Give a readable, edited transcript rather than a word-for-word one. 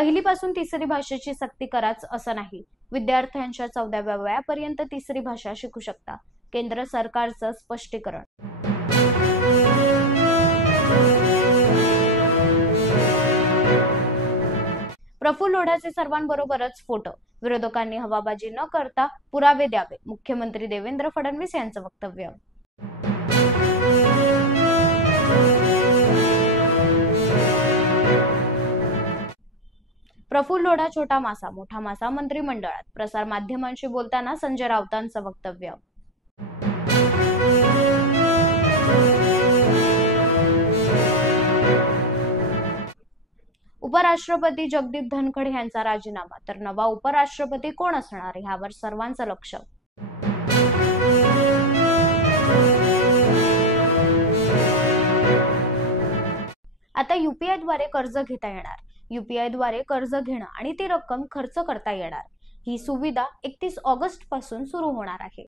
पहिलीपासून तिसरी भाषेची सक्ती कराच असं नाही. विद्यार्थ्यांच्या 14व्या वयापर्यंत तिसरी भाषा शिकू शकता. केंद्र सरकारचं स्पष्टीकरण. प्रफुल्ल लोढाचे सर्वांबरोबरच फोटो. विरोधकांनी हवाबाजी न करता पुरावे द्यावे. मुख्यमंत्री देवेंद्र फडणवीस यांचं वक्तव्य. प्रफुल्ल लोढा छोटा मासा मोठा मासा मंत्रिमंडळात. प्रसार माध्यमांशी बोलताना संजय राऊतांचं वक्तव्य. उपराष्ट्रपती जगदीप धनखड यांचा राजीनामा, तर नवा उपराष्ट्रपती कोण असणार यावर सर्वांचं लक्ष. आता यूपीआयद्वारे कर्ज घेता येणार. यूपीआयद्वारे कर्ज घेणं आणि ती रक्कम खर्च करता येणार. ही सुविधा 31 ऑगस्ट पासून सुरू होणार आहे.